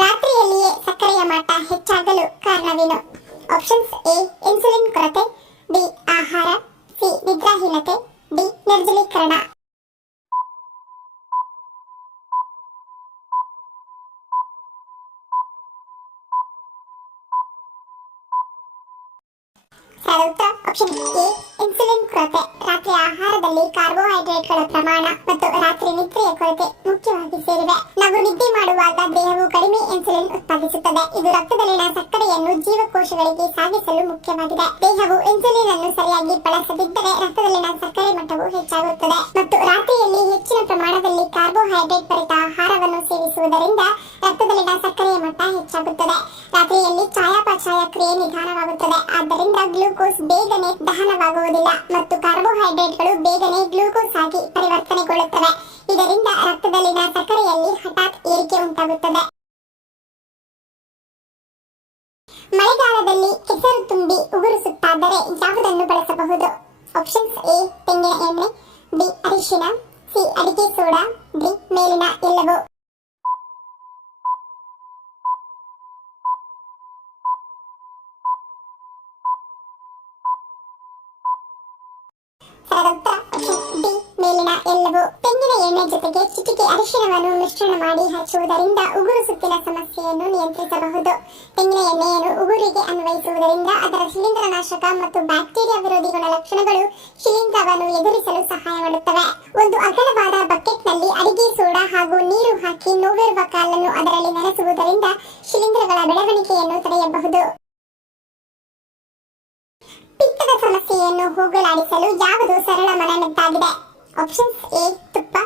ರಾತ್ರಿಯಲ್ಲಿಯೇ ಸಕ್ಕರೆಯ ಮಟ್ಟ ಹೆಚ್ಚಾಗಲು ಕಾರಣವೇನು? ಆಪ್ಷನ್ಸ್: ಎ ಇನ್ಸುಲಿನ್ ಕೊರತೆ, ಬಿ ಆಹಾರ, ಸಿ ನಿದ್ರಾಹೀನತೆ, ಡಿ ನಿರ್ಜಲೀಕರಣ. ಉತ್ತರ ಆಪ್ಷನ್ ಎ ಇನ್ಸುಲಿನ್ ಕೊರತೆ. ರಾತ್ರಿ ಆಹಾರದಲ್ಲಿ ಕಾರ್ಬೋಹೈಡ್ರೇಟ್ಗಳ ಪ್ರಮಾಣ ಮತ್ತು ರಾತ್ರಿ ನಿದ್ರೆಯ ಕೊರತೆ ಮುಖ್ಯವಾಗಿ ಸೇರಿವೆ. ನಾವು ನಿದ್ದೆ ಮಾಡುವಾಗ ದೇಹವು ಕಡಿಮೆ ಇನ್ಸುಲಿನ್ ಉತ್ಪಾದಿಸುತ್ತದೆ. ಇದು ರಕ್ತದಲ್ಲಿನ ಸಕ್ಕರೆಯನ್ನು ಜೀವಕೋಶಗಳಿಗೆ ಸಾಗಿಸಲು ಮುಖ್ಯವಾಗಿದೆ. ದೇಹವು ಇನ್ಸುಲಿನ್ ಅನ್ನು ಸರಿಯಾಗಿ ಬಳಸದಿದ್ದರೆ ರಕ್ತದಲ್ಲಿನ ಸಕ್ಕರೆ ಮಟ್ಟವು ಹೆಚ್ಚಾಗುತ್ತದೆ ಮತ್ತು ರಾತ್ರಿಯಲ್ಲಿ ಹೆಚ್ಚಿನ ಪ್ರಮಾಣದಲ್ಲಿ ಕಾರ್ಬೋಹೈಡ್ರೇಟ್ ಭರಿತ ಆಹಾರವನ್ನು ಸೇವಿಸುವುದರಿಂದ ರಕ್ತದಲ್ಲಿನ ಸಕ್ಕರೆಯ ಮಟ್ಟ ಹೆಚ್ಚಾಗುತ್ತದೆ. ರಾತ್ರಿಯಲ್ಲಿ ಚಯಾಪಚಯ ಕ್ರಿಯೆ ನಿಧಾನವಾಗುತ್ತದೆ. ಆದ್ದರಿಂದ ಗ್ಲೂಕೋಸ್ ಬೇಗನೆ ದಹನವಾಗುವುದಿಲ್ಲ ಮತ್ತು ಕಾರ್ಬೋಹೈಡ್ರೇಟ್ಗಳು ಬೇಗನೆ ಗ್ಲೂಕೋಸ್ ಆಗಿ ಪರಿವರ್ತನೆಗೊಳ್ಳುತ್ತವೆ. ಇದರಿಂದ ರಕ್ತದಲ್ಲಿನ ಸಕ್ಕರೆಯಲ್ಲಿ ಹಠಾತ್ ಏರಿಕೆ ಉಂಟಾಗುತ್ತದೆ. ಮಳೆಗಾಲದಲ್ಲಿ ಕೆಸರು ತುಂಬಿ ಉಗುರಿಸುತ್ತಾದರೆ ಯಾವುದನ್ನು ಬಳಸಬಹುದು? ಆಪ್ಷನ್ಸ್: ಎ ತೆಂಗಿನ ಎಣ್ಣೆ, ಬಿ ಅರಿಶಿನ, ಸಿ ಅಡಿಕೆ ಸೋಡಾ, ಡಿ ಮೇಲಿನ ಎಲ್ಲವೂ. ಉತ್ತರ ಆಪ್ಷನ್ ಡಿ ಮೇಲಿನ ಎಲ್ಲವೂ. ತೆಂಗಿನ ಎಣ್ಣೆ ಜೊತೆಗೆ ಚಿಟಿಕೆ ಅರಿಶಿನವನ್ನು ಮಿಶ್ರಣ ಮಾಡಿ ಹಚ್ಚುವುದರಿಂದ ಉಗುರು ಸುತ್ತಿನ ಸಮಸ್ಯೆಯನ್ನು ನಿಯಂತ್ರಿಸಬಹುದು. ತೆಂಗಿನ ಎಣ್ಣೆಯನ್ನು ಉಗುರಿಗೆ ಅನ್ವಯಿಸುವುದರಿಂದ ಅದರ ಶಿಲೀಂಧ್ರನಾಶಕ ಮತ್ತು ಬ್ಯಾಕ್ಟೀರಿಯಾ ವಿರೋಧಿ ಗುಣಲಕ್ಷಣಗಳು ಶಿಲೀಂಧ್ರವನ್ನು ಎದುರಿಸಲು ಸಹಾಯ ಮಾಡುತ್ತವೆ. ಒಂದು ಅಗಲವಾದ ಬಕೆಟ್ನಲ್ಲಿ ಅಡಿಗೆ ಸೋಡಾ ಹಾಗೂ ನೀರು ಹಾಕಿ ನೋವಿರುವ ಕಾಲನ್ನು ಅದರಲ್ಲಿ ನೆನೆಸುವುದರಿಂದ ಶಿಲೀಂಧ್ರಗಳ ಬೆಳವಣಿಗೆಯನ್ನು ತಡೆಯಬಹುದು. ಪಿತ್ತದ ಸಮಸ್ಯೆಯನ್ನು ಹೋಗಲಾಡಿಸಲು ಯಾವುದು ಸರಳ ಮನೆಮದ್ದಾಗಿದೆ? ಆಪ್ಷನ್ಸ್: ಎ ತುಪ್ಪ,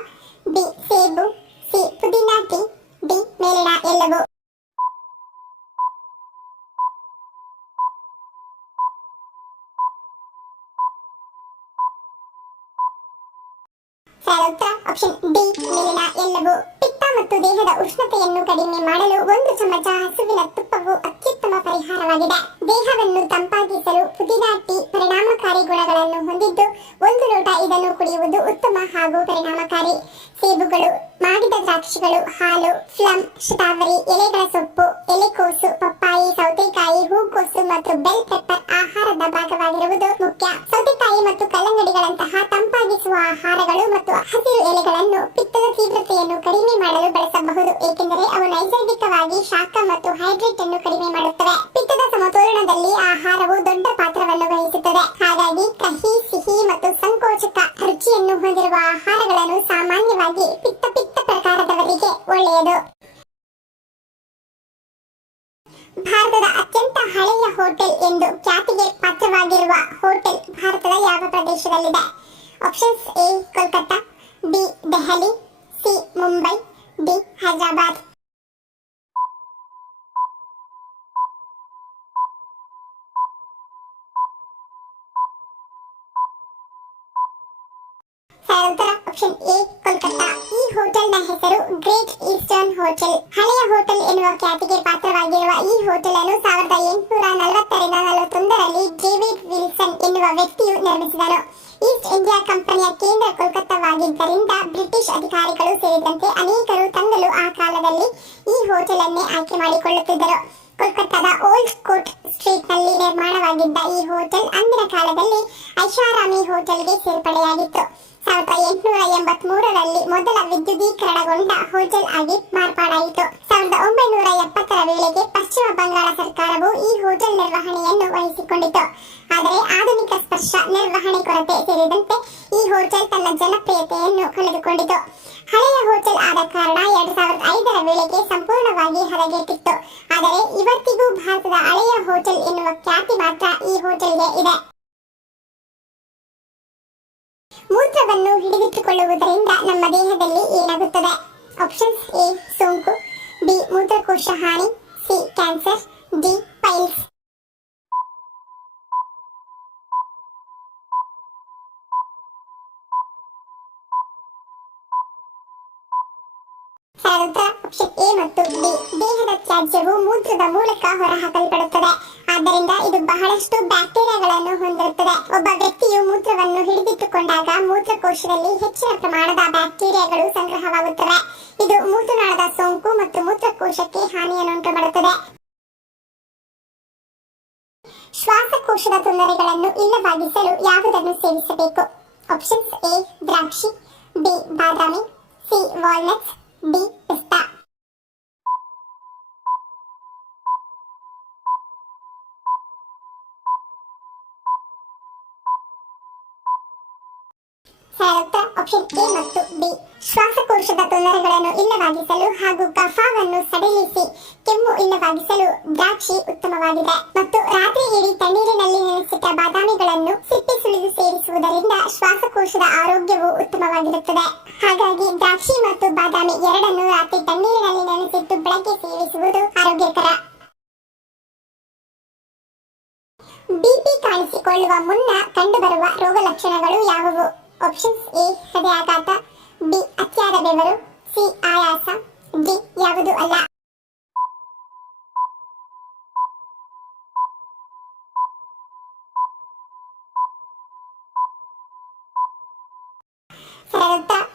ಬಿ ಸೇಬು, ಸಿ ಪುದೀನಾ ಟೀ, ಡಿ ಮೇಲಿನ ಎಲ್ಲವೂ. ಉತ್ತರ ಆಪ್ಷನ್ ಡಿ ಮೇಲಿನ ಎಲ್ಲವೂ. ಪಿತ್ತ ಮತ್ತು ದೇಹದ ಉಷ್ಣತೆಯನ್ನು ಕಡಿಮೆ ಮಾಡಲು 1 ಚಮಚ ಹಸುವಿನ ತುಪ್ಪವು ಅತ್ಯುತ್ತಮ ಪರಿಹಾರವಾಗಿದೆ. ದೇಹವನ್ನು ತಂಪಾಗಿಸಲು ಪುದೀನಾ ಟೀ ಪರಿಣಾಮಕಾರಿ ಗುಣಗಳನ್ನು ಹೊಂದಿದ್ದು 1 ಲೋಟ ಇದನ್ನು ಕುಡಿಯುವುದು ಉತ್ತಮ ಹಾಗೂ ಪರಿಣಾಮಕಾರಿ. ಸೇಬುಗಳು, ಮಾಗಿದ ದ್ರಾಕ್ಷಿಗಳು, ಹಾಲು, ಪ್ಲಮ್, ಶತಾವರಿ, ಎಲೆಗಳ ಸೊಪ್ಪು, ಎಲೆಕೋಸು, ಪಪ್ಪಾಯಿ, ಸೌತೆಕಾಯಿ, ಹೂಕೋಸು ಮತ್ತು ಬೆಲ್ ಪೆಪ್ಪರ್ ಆಹಾರದ ಭಾಗವಾಗಿರುವುದು ಮುಖ್ಯ. ಸೌತೆಕಾಯಿ ಮತ್ತು ಕಲ್ಲಂಗಡಿಗಳಂತಹ ತಂಪಾಗಿಸುವ ಆಹಾರಗಳು ಮತ್ತು ಹಸಿರು ಎಲೆಗಳನ್ನು ಪಿತ್ತದ ತೀವ್ರತೆಯನ್ನು ಕಡಿಮೆ ಮಾಡಲು ಬಳಸಬಹುದು, ಏಕೆಂದರೆ ಅವು ನೈಸರ್ಗಿಕವಾಗಿ ಶಾಖ ಮತ್ತು ಹೈಡ್ರೇಟ್ ಅನ್ನು ಕಡಿಮೆ ಮಾಡುತ್ತವೆ. ಪಿತ್ತದ ಸಮತೋಲನದಲ್ಲಿ ಆಹಾರವು ದೊಡ್ಡ ಪಾತ್ರವನ್ನು ವಹಿಸುತ್ತದೆ. ಹಾಗಾಗಿ ಕಹಿ, ಸಿಹಿ ಮತ್ತು ಸಂಕೋಚಕ ರುಚಿಯನ್ನು ಹೊಂದಿರುವ ಆಹಾರಗಳನ್ನು ಸಾಮಾನ್ಯವಾಗಿ ಪಿತ್ತ ಪ್ರಕಾರದವರಿಗೆ ಒಳ್ಳೆಯದು. ಭಾರತದ ಅತ್ಯಂತ ಹಳೆಯ ಹೋಟೆಲ್ ಎಂದು ಖ್ಯಾತಿಗೆ ಪಾತ್ರವಾಗಿರುವ ಹೋಟೆಲ್ ಭಾರತದ ಯಾವ ಪ್ರದೇಶದಲ್ಲಿದೆ? Options: A Kolkata, B Delhi, C Mumbai, D Hyderabad. ಉತ್ತರ ಆಪ್ಷನ್ ಎ ಕೋಲ್ಕತ್ತಾ. ಈ ಹೋಟೆಲ್ನ ಹೆಸರು ಗ್ರೇಟ್ ಈಸ್ಟರ್ನ್ ಹೋಟೆಲ್. ಹಳೆಯ ಹೋಟೆಲ್ ಎನ್ನುವ ಖ್ಯಾತಿಗೆ ಪಾತ್ರವಾಗಿರುವ ಈ ಹೋಟೆಲ್ ಅನ್ನು 1840-41ರಲ್ಲಿ ಡೇವಿಡ್ ವಿಲ್ಸನ್ ಎನ್ನುವ ವ್ಯಕ್ತಿಯು ನಿರ್ಮಿಸಿದನು. ಈಸ್ಟ್ ಇಂಡಿಯಾ ಕಂಪನಿಯ ಕೇಂದ್ರ ಕೋಲ್ಕತ್ತಾವಾಗಿದ್ದರಿಂದ ಬ್ರಿಟಿಷ್ ಅಧಿಕಾರಿಗಳು ಸೇರಿದಂತೆ ಅನೇಕರು ತಂಗಲು ಆ ಕಾಲದಲ್ಲಿ ಈ ಹೋಟೆಲ್ ಅನ್ನೇ ಆಯ್ಕೆ ಮಾಡಿಕೊಳ್ಳುತ್ತಿದ್ದರು. ಕೋಲ್ಕತ್ತಾದ ಓಲ್ಡ್ ಕೋರ್ಟ್ ಸ್ಟ್ರೀಟ್ನಲ್ಲಿ ನಿರ್ಮಾಣವಾಗಿದ್ದ ಈ ಹೋಟೆಲ್ ಅಂದಿನ ಕಾಲದಲ್ಲಿ ಐಷಾರಾಮಿ ಹೋಟೆಲ್ಗೆ ಸೇರ್ಪಡೆಯಾಗಿತ್ತು. 1883ರಲ್ಲಿ ಮೊದಲ ವಿದ್ಯುದೀಕರಣಗೊಂಡ ಹೋಟೆಲ್ ಆಗಿ ಮಾರ್ಪಾಡಾಯಿತು. 1970ರ ವೇಳೆಗೆ ಪಶ್ಚಿಮ ಬಂಗಾಳ ಸರ್ಕಾರವು ಈ ಹೋಟೆಲ್ ನಿರ್ವಹಣೆಯನ್ನು ವಹಿಸಿಕೊಂಡಿತು. ಆದರೆ ಆಧುನಿಕ ಸ್ಪರ್ಶ, ನಿರ್ವಹಣೆ ಕೊರತೆ ಸೇರಿದಂತೆ ಈ ಹೋಟೆಲ್ ತನ್ನ ಜನಪ್ರಿಯತೆಯನ್ನು ಕಳೆದುಕೊಂಡಿತು. ಹಳೆಯ ಹೋಟೆಲ್ ಆದ ಕಾರಣ 2005ರ ವೇಳೆಗೆ ಸಂಪೂರ್ಣವಾಗಿ ಹದಗೆಟ್ಟಿತ್ತು. ಆದರೆ ಇವತ್ತಿಗೂ ಭಾರತದ ಹಳೆಯ ಹೋಟೆಲ್ ಎನ್ನುವ ಖ್ಯಾತಿ ಮಾತ್ರ ಈ ಹೋಟೆಲ್ಗೆ ಇದೆ. ಮೂತ್ರವನ್ನು ಹಿಡಿದಿಟ್ಟುಕೊಳ್ಳುವುದರಿಂದ ನಮ್ಮ ದೇಹದಲ್ಲಿ ಏನಾಗುತ್ತದೆ? ಆಪ್ಷನ್ಸ್: ಎ ಸೋಂಕು, ಬಿ ಮೂತ್ರಕೋಶ ಹಾನಿ, ಸಿ ಕ್ಯಾನ್ಸರ್, ಡಿ ಪೈಲ್ಸ್. ಉತ್ತರ ಆಪ್ಷನ್ ಎ ಮತ್ತು ಡಿ. ದೇಹದ ತ್ಯಾಜ್ಯವು ಮೂತ್ರದ ಮೂಲಕ ಹೊರಹಾಕಲ್ಪಡುತ್ತದೆ. ಆದ್ದರಿಂದ ಇದು ಬಹಳಷ್ಟು ಬ್ಯಾಕ್ಟೀರಿಯಾಗಳನ್ನು ಹೊಂದಿರುತ್ತದೆ. ಒಬ್ಬ ವ್ಯಕ್ತಿಯು ಮೂತ್ರವನ್ನು ಹಿಡಿದಿಟ್ಟುಕೊಂಡಾಗ ಮೂತ್ರಕೋಶದಲ್ಲಿ ಹೆಚ್ಚಿನ ಪ್ರಮಾಣದ ಬ್ಯಾಕ್ಟೀರಿಯಾಗಳು ಸಂಗ್ರಹವಾಗುತ್ತವೆ. ಇದು ಮೂತ್ರನಾಳದ ಸೋಂಕು ಮತ್ತು ಮೂತ್ರಕೋಶಕ್ಕೆ ಹಾನಿಯನ್ನುಂಟು ಮಾಡುತ್ತದೆ. ಶ್ವಾಸಕೋಶದ ತೊಂದರೆಗಳನ್ನು ಇಲ್ಲವಾಗಿಸಲು ಯಾವುದನ್ನು ಸೇವಿಸಬೇಕು? ಆಪ್ಷನ್ಸ್: ಎ ದ್ರಾಕ್ಷಿ, ಬಿ ಬಾದಾಮಿ, ಸಿ ವಾಲ್ನಟ್ಸ್, ಡಿ ಪಿಸ್ತಾ. ಆಪ್ಷನ್ ಎ ಮತ್ತು ಬಿ. ಶ್ವಾಸಕೋಶದ ತೊಂದರೆಗಳನ್ನು ಇಲ್ಲವಾಗಿಸಲು ಹಾಗೂ ಕಫವನ್ನು ಸಡಿಲಿಸಿ ಕೆಮ್ಮು ಇಲ್ಲವಾಗಿಸಲು ದ್ರಾಕ್ಷಿ ಉತ್ತಮವಾಗಿದೆ. ಮತ್ತು ರಾತ್ರಿ ಇಡೀ ತಣ್ಣೀರಿನಲ್ಲಿ ನೆನೆಸಿಟ್ಟ ಬಾದಾಮಿಗಳನ್ನು ಸಿಪ್ಪೆ ಸುಲಿದು ಸೇವಿಸುವುದರಿಂದ ಶ್ವಾಸಕೋಶದ ಆರೋಗ್ಯವು ಉತ್ತಮವಾಗಿರುತ್ತದೆ. ಹಾಗಾಗಿ ದ್ರಾಕ್ಷಿ ಮತ್ತು ಬಾದಾಮಿ ಎರಡನ್ನು ರಾತ್ರಿ ತಣ್ಣೀರಿನಲ್ಲಿ ನೆನೆಸಿಟ್ಟು ಬೆಳಗ್ಗೆ ಸೇವಿಸುವುದು ಆರೋಗ್ಯಕರ. ಬಿಪಿ ಕಾಣಿಸಿಕೊಳ್ಳುವ ಮುನ್ನ ಕಂಡುಬರುವ ರೋಗ ಲಕ್ಷಣಗಳು ಯಾವುವು? ಆಪ್ಷನ್ಸ್: ಎ ಹೃದಯಾಘಾತ, ಬಿ ಅತಿಯಾದ ಬೆವರು, ಸಿ ಆಯಾಸ, ಡಿ ಯಾವುದು ಅಲ್ಲ.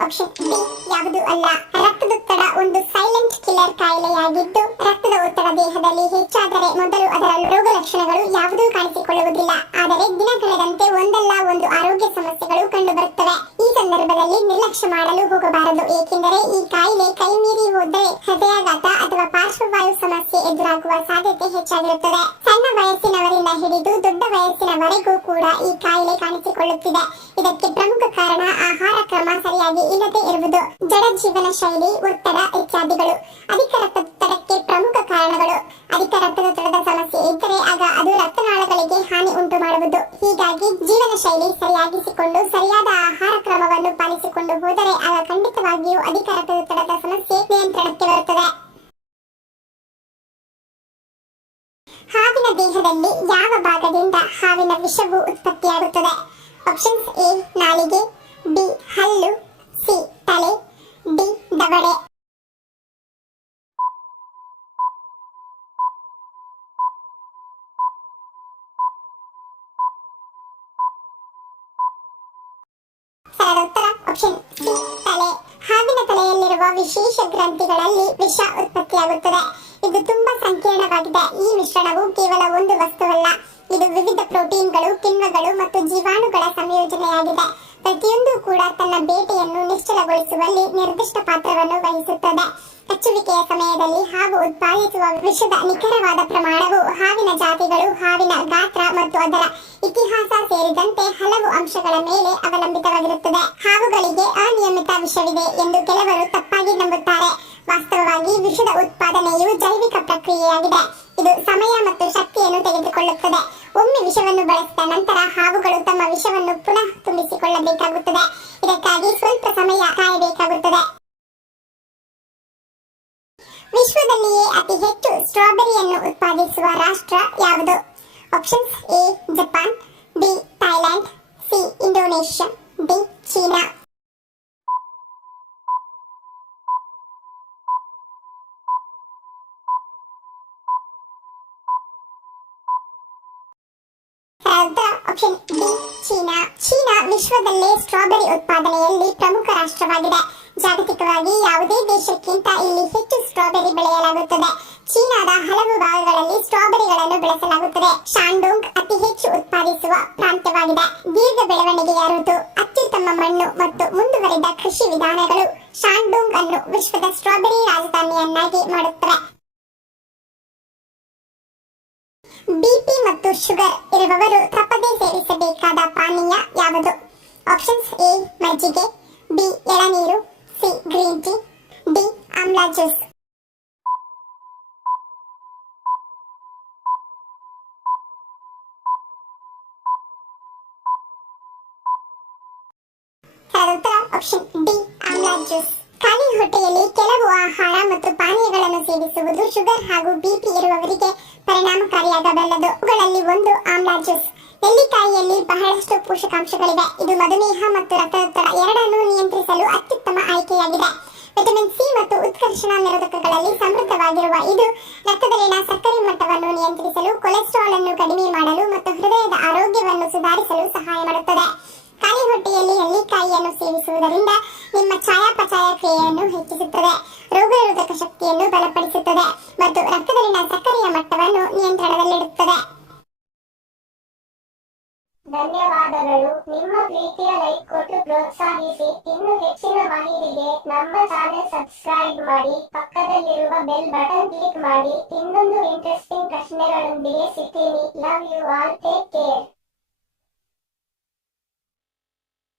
ಆಪ್ಷನ್ ಬಿ ಯಾವುದು ಅಲ್ಲ. ರಕ್ತದೊತ್ತಡ ಒಂದು ಸೈಲೆಂಟ್ ಕಿಲ್ಲರ್ ಕಾಯಿಲೆಯಾಗಿದ್ದು ರಕ್ತದ ಒತ್ತಡ ದೇಹದಲ್ಲಿ ಹೆಚ್ಚಾದರೆ ಮೊದಲು ಅದರ ರೋಗ ಲಕ್ಷಣಗಳು ಯಾವುದೂ ಕಾಣಿಸಿಕೊಳ್ಳುವುದಿಲ್ಲ. ಆದರೆ ದಿನ ಕಳೆದಂತೆ ಒಂದಲ್ಲ ಒಂದು ಆರೋಗ್ಯ ಸಮಸ್ಯೆಗಳು ಕಂಡುಬರುತ್ತವೆ. ಈ ಸಂದರ್ಭದಲ್ಲಿ ನಿರ್ಲಕ್ಷ್ಯ ಮಾಡಲು ಹೋಗಬಾರದು, ಏಕೆಂದರೆ ಈ ಕಾಯಿಲೆ ಕೈ ಮೀರಿ ಹೋದರೆ ಹೃದಯಾಘಾತ ಅಥವಾ ಪಾರ್ಶ್ವವಾಯು ಸಮಸ್ಯೆ ಎದುರಾಗುವ ಸಾಧ್ಯತೆ ಹೆಚ್ಚಾಗಿರುತ್ತದೆ. ಸಣ್ಣ ವಯಸ್ಸಿನವರಿಂದ ಹಿಡಿದು ದೊಡ್ಡ ವಯಸ್ಸಿನವರೆಗೂ ಕೂಡ ಈ ಕಾಯಿಲೆ ಕಾಣಿಸಿಕೊಳ್ಳುತ್ತಿದೆ. ಇದಕ್ಕೆ ಪ್ರಮುಖ ಕಾರಣ ಆಹಾರ ಕ್ರಮ ಸರಿಯಾಗಿ ಇಲ್ಲದೆ ಇರುವುದು, ಜಡ ಜೀವನ ಶೈಲಿ, ಒತ್ತಡ ಇತ್ಯಾದಿಗಳು. ಅಧಿಕ ರಕ್ತದೊತ್ತಡಕ್ಕೆ ಪ್ರಮುಖ ಕಾರಣಗಳು. ಅಧಿಕ ರಕ್ತದೊತ್ತಡದ ಸಮಸ್ಯೆ ಇದ್ದರೆ ಆಗ ಅದು ರಕ್ತನಾಳಗಳಿಗೆ ಹಾನಿ ಉಂಟು ಮಾಡುವುದು. ಹೀಗಾಗಿ ಜೀವನ ಶೈಲಿ ಸರಿಯಾಗಿಸಿಕೊಂಡು ಸರಿಯಾದ ಆಹಾರ ಕ್ರಮವನ್ನು ಪಾಲಿಸಿಕೊಂಡು ಹೋದರೆ ಆಗ ಖಂಡಿತವಾಗಿಯೂ ಅಧಿಕ ರಕ್ತದೊತ್ತಡದ ಸಮಸ್ಯೆ ನಿಯಂತ್ರಣಕ್ಕೆ ಬರುತ್ತದೆ. ಹಾವಿನ ದೇಹದಲ್ಲಿ ಯಾವ ಭಾಗದಿಂದ ಹಾವಿನ ವಿಷವು ಉತ್ಪತ್ತಿಯಾಗುತ್ತದೆ? ಆಪ್ಷನ್ಸ್: ಎ ನಾಲಿಗೆ, ಬಿ ಹಲ್ಲು, ಸಿ ತಲೆ, ಡಿ ದವಡೆ. ಆಪ್ಷನ್ ಸಿ ತಲೆ. ಹಾವಿನ ತಲೆಯಲ್ಲಿರುವ ವಿಶೇಷ ಗ್ರಂಥಿಗಳಲ್ಲಿ ವಿಷ ಉತ್ಪತ್ತಿಯಾಗುತ್ತದೆ. ಇದು ತುಂಬಾ ಸಂಕೀರ್ಣವಾಗಿದೆ. ಈ ಮಿಶ್ರಣವು ಕೇವಲ ಒಂದು ವಸ್ತುವಲ್ಲ, ಇದು ವಿವಿಧ ಪ್ರೋಟೀನ್ಗಳು, ಕಿಣ್ವಗಳು ಮತ್ತು ಜೀವಾಣುಗಳ ಸಂಯೋಜನೆಯಾಗಿದೆ. ಪ್ರತಿಯೊಂದು ಕೂಡ ತನ್ನ ಬೇಟೆಯನ್ನು ನಿಶ್ಚಲಗೊಳಿಸುವಲ್ಲಿ ನಿರ್ದಿಷ್ಟ ಪಾತ್ರವನ್ನು ವಹಿಸುತ್ತದೆ. ಕಚ್ಚುವಿಕೆಯ ಸಮಯದಲ್ಲಿ ಹಾವು ಉತ್ಪಾದಿಸುವ ವಿಷದ ನಿಖರವಾದ ಪ್ರಮಾಣವು ಹಾವಿನ ಜಾತಿಗಳು, ಹಾವಿನ ಗಾತ್ರ ಮತ್ತು ಅದರ ಇತಿಹಾಸ ಸೇರಿದಂತೆ ಹಲವು ಅಂಶಗಳ ಮೇಲೆ ಅವಲಂಬಿತವಾಗಿರುತ್ತದೆ. ಹಾವುಗಳಿಗೆ ಅನಿಯಮಿತ ವಿಷವಿದೆ ಎಂದು ಕೆಲವರು ತಪ್ಪಾಗಿ ನಂಬುತ್ತಾರೆ. ವಾಸ್ತವವಾಗಿ ವಿಷದ ಉತ್ಪಾದನೆಯು ಜೈವಿಕ ಪ್ರಕ್ರಿಯೆಯಾಗಿದೆ. ಇದು ಸಮಯ ಮತ್ತು ಶಕ್ತಿಯನ್ನು ತೆಗೆದುಕೊಳ್ಳುತ್ತದೆ. ಒಮ್ಮೆ ವಿಷವನ್ನು ಬಳಸಿದ ನಂತರ ಹಾವುಗಳು ತಮ್ಮ ವಿಷವನ್ನು ಪುನಃ ತುಂಬಿಸಿಕೊಳ್ಳಬೇಕಾಗುತ್ತದೆ. ಇದಕ್ಕಾಗಿ ಸ್ವಲ್ಪ ಸಮಯ ಕಾಯಬೇಕಾಗುತ್ತದೆ. ವಿಶ್ವದಲ್ಲಿಯೇ ಅತಿ ಹೆಚ್ಚು ಸ್ಟ್ರಾಬೆರಿಯನ್ನು ಉತ್ಪಾದಿಸುವ ರಾಷ್ಟ್ರ ಯಾವುದು? Options: A Japan, B Thailand, C Indonesia, D China. Option D China. China ವಿಶ್ವದಲ್ಲೇ ಸ್ಟ್ರಾಬೆರಿ ಉತ್ಪಾದನೆಯಲ್ಲಿ ಪ್ರಮುಖ ರಾಷ್ಟ್ರವಾಗಿದೆ. ಜಾಗತಿಕವಾಗಿ ಯಾವುದೇ ದೇಶಕ್ಕಿಂತ ಇಲ್ಲಿ ಹೆಚ್ಚು ಸ್ಟ್ರಾಬೆರಿ ಬೆಳೆಯಲಾಗುತ್ತದೆ. ಚೀನಾದ ಹಲವು ಭಾಗಗಳಲ್ಲಿ ಸ್ಟ್ರಾಬೆರಿಗಳನ್ನು ಬೆಳೆಸಲಾಗುತ್ತದೆ. ಶಾಂಡೋಂಗ್ ಅತಿ ಹೆಚ್ಚು ಉತ್ಪಾದಿಸುವ ಪ್ರಾಂತ್ಯವಾಗಿದೆ. ದೀರ್ಘ ಬೆಳವಣಿಗೆಯ ಋತು, ಅತ್ಯುತ್ತಮ ಮಣ್ಣು ಮತ್ತು ಮುಂದುವರಿದ ಕೃಷಿ ವಿಧಾನಗಳು ಶಾಂಡೋಂಗ್ ಅನ್ನು ವಿಶ್ವದ ಸ್ಟ್ರಾಬೆರಿ ರಾಜಧಾನಿಯನ್ನಾಗಿ ಮಾಡುತ್ತವೆ. ಬಿಪಿ ಮತ್ತು ಶುಗರ್ ಇರುವವರು ತಪ್ಪದೇ ಸೇವಿಸಬೇಕಾದ ಪಾನೀಯ ಯಾವುದು? ಆಪ್ಷನ್ಸ್: ಎ ಮಜ್ಜಿಗೆ, ಬಿ ಎಳನೀರು, C green tea, D amla juice. Option D amla juice. ಖಾಲಿ ಹೊಟ್ಟೆಯಲ್ಲಿ ಕೆಲವು ಆಹಾರ ಮತ್ತು ಪಾನೀಯಗಳನ್ನು ಸೇವಿಸುವುದು ಶುಗರ್ ಹಾಗೂ ಬಿಪಿ ಇರುವವರಿಗೆ ಪರಿಣಾಮಕಾರಿಯಾಗಬಲ್ಲದು. ಅವುಗಳಲ್ಲಿ ಒಂದು ಆಮ್ಲಾ ಜ್ಯೂಸ್. ನೆಲ್ಲಿಕಾಯಿಯಲ್ಲಿ ಬಹಳಷ್ಟು ಪೋಷಕಾಂಶಗಳಿವೆ. ಇದು ಮಧುಮೇಹ ಮತ್ತು ರಕ್ತದೊತ್ತಡ ಎರಡನ್ನೂ ನಿಯಂತ್ರಿಸಲು ಅತ್ಯುತ್ತಮ ಆಯ್ಕೆಯಾಗಿದೆ. ವಿಟಮಿನ್ ಸಿ ಮತ್ತು ಉತ್ಕರ್ಷಣ ನಿರೋಧಕಗಳಲ್ಲಿ ಸಮೃದ್ಧವಾಗಿರುವ ಇದು ರಕ್ತದಲ್ಲಿನ ಸಕ್ಕರೆ ಮಟ್ಟವನ್ನು ನಿಯಂತ್ರಿಸಲು, ಕೊಲೆಸ್ಟ್ರಾಲ್ ಅನ್ನು ಕಡಿಮೆ ಮಾಡಲು ಮತ್ತು ಹೃದಯದ ಆರೋಗ್ಯವನ್ನು ಸುಧಾರಿಸಲು ಸಹಾಯ ಮಾಡುತ್ತದೆ. ಖಾಲಿ ಹೊಟ್ಟೆಯಲ್ಲಿ ನೆಲ್ಲಿಕಾಯಿಯನ್ನು ಸೇವಿಸುವುದರಿಂದ ನಿಮ್ಮ ಚಯಾಪಚಯ ಕ್ರಿಯೆಯನ್ನು ಹೆಚ್ಚಿಸುತ್ತದೆ, ರೋಗನಿರೋಧಕ ಶಕ್ತಿಯನ್ನು ಬಲಪಡಿಸುತ್ತದೆ ಮತ್ತು ರಕ್ತದಲ್ಲಿನ ಸಕ್ಕರೆಯ ಮಟ್ಟವನ್ನು ನಿಯಂತ್ರಣದಲ್ಲಿಡುತ್ತದೆ. ಧನ್ಯವಾದಗಳು. ನಿಮ್ಮ ಪ್ರೀತಿಯ ಲೈಕ್ ಕೊಟ್ಟು ಪ್ರೋತ್ಸಾಹಿಸಿ. ಇನ್ನು ಹೆಚ್ಚಿನ ಮಾಹಿತಿಗೆ ನಮ್ಮ ಚಾನೆಲ್ ಸಬ್ಸ್ಕ್ರೈಬ್ ಮಾಡಿ, ಪಕ್ಕದಲ್ಲಿರುವ ಬೆಲ್ ಬಟನ್ ಕ್ಲಿಕ್ ಮಾಡಿ. ಇನ್ನೊಂದು ಇಂಟ್ರೆಸ್ಟಿಂಗ್ ಪ್ರಶ್ನೆಗಳೊಂದಿಗೆ ಸಿಗ್ತೀನಿ. Love you all. Take care.